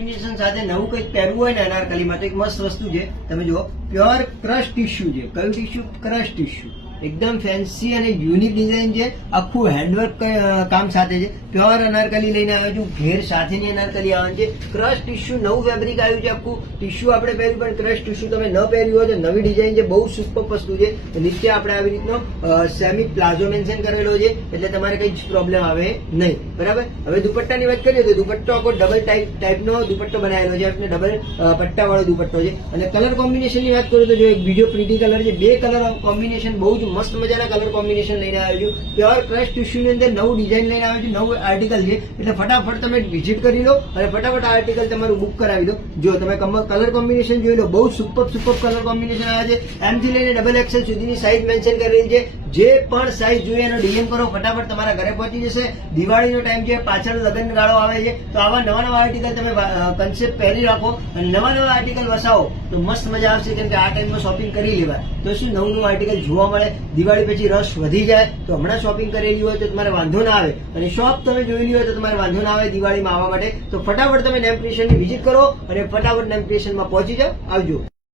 Combination સાથે નવું કંઈક પહેરવું હોય ને અનારકલીમાં તો એક મસ્ત વસ્તુ છે. તમે જુઓ, પ્યોર ક્રશ ટીશ્યુ છે. કયું ટીશ્યુ? Crush tissue. એકદમ ફેન્સી અને યુનિક ડિઝાઇન છે. આખું હેન્ડવર્ક કામ સાથે છે. પ્યોર અનારકલી લઈને આવ્યો છું. ઘેર સાથેની અનારકલી આવે છે. ક્રશ ટીશ્યુ નવું ફેબ્રિક આવ્યું છે. આખું ટીશ્યુ આપણે પહેર્યું, પણ ક્રશ ટીશ્યુ તમે ન પહેર્યું હોય તો નવી ડિઝાઇન છે. બહુ સુપર વસ્તુ છે. નીચે આપણે આવી રીતનો સેમી પ્લાઝો મેન્શન કરેલો છે, એટલે તમારે કઈ જ પ્રોબ્લેમ આવે નહીં. બરાબર. હવે દુપટ્ટાની વાત કરીએ તો દુપટ્ટો આખો ડબલ ટાઈપનો દુપટ્ટો બનાવેલો છે. આપણે ડબલ પટ્ટાવાળો દુપટ્ટો છે. અને કલર કોમ્બિનેશનની વાત કરું તો જો એક બીજો પ્રીટી કલર છે. બે કલર કોમ્બિનેશન બહુ જ મસ્ત મજાના કલર કોમ્બિનેશન લઈને આવ્યો છું. પ્યોર ક્રશ ટીશ્યુ ની અંદર નવું ડિઝાઇન લઈને આવ્યો છું. નવું આર્ટિકલ છે, એટલે ફટાફટ તમે વિઝિટ કરી લો અને ફટાફટ આ આર્ટિકલ તમારું બુક કરાવી દો. જો તમે કલર કોમ્બિનેશન જોઈ લો, બહુ સુપર કલર કોમ્બિનેશન આવે છે. એમ થી લઈને ડબલ એક્સેલ સુધીની સાઈઝ મેન્શન કરેલી છે. જે પણ સાઈઝ જોઈએ એનો ડીએમ કરો, ફટાફટ તમારા ઘરે પહોંચી જશે. દિવાળીનો ટાઈમ છે, પાછળ લગ્ન ગાળો આવે છે, તો આવા નવા આર્ટિકલ તમે કન્સેપ્ટ પહેરી રાખો અને નવા આર્ટિકલ વસાવો તો મસ્ત મજા આવશે. કેમ કે આ ટાઈમમાં શોપિંગ કરી લેવાય તો શું નવું આર્ટિકલ જોવા મળે. દિવાળી પછી રશ વધી જાય તો હમણાં શોપિંગ કરેલી હોય તો તમારે વાંધો ના આવે, અને શોપ તમે જોયેલી હોય તો તમારે વાંધો ના આવે દિવાળીમાં આવવા માટે. તો ફટાફટ તમે નેમ ક્રિએશનની વિઝિટ કરો અને ફટાફટ નેમ ક્રિએશનમાં પહોંચી જાઓ. આવજો.